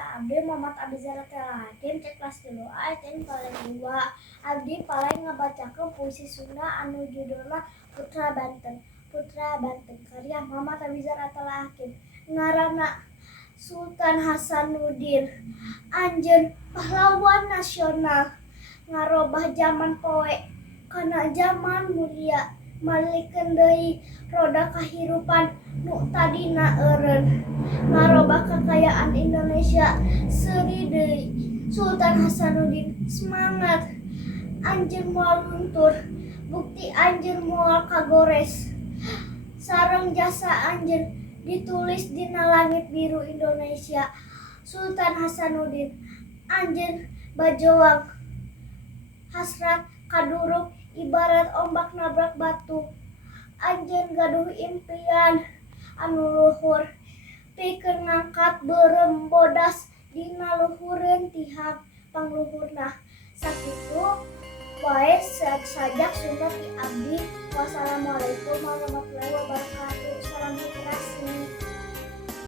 abdi Muhammad Abizar Telatin cek kelas 3 ayat paling 2. Abdi paling ngabacakeun puisi Sunda anu judulna Putra Banten. Putra Banten karya Muhammad Abizar Telatin. Ngaranna Sultan Hasanuddin. Anjeun pahlawan nasional ngarobah zaman poe kana zaman mulia. Malikeun deui roda kahirupan nu tadina eureun. Ngarobah kakayaan Indonesia seuri deui. Sultan Hasanuddin semangat, anjeun moal luntur, bukti anjeun moal kagores. Sareng jasa anjeun ditulis dina langit biru Indonesia. Sultan Hasanuddin, anjeun bajoang hasrat kaduruk ibarat ombak nabrak batu. Anjeun gaduh impian anu luhur, pikeun ngangkat beureum bodas dina luhureun tihang pangluhurna. Sakitu wae sajak Sunda ti abdi. Wassalamualaikum warahmatullahi wabarakatuh. Salam literasi.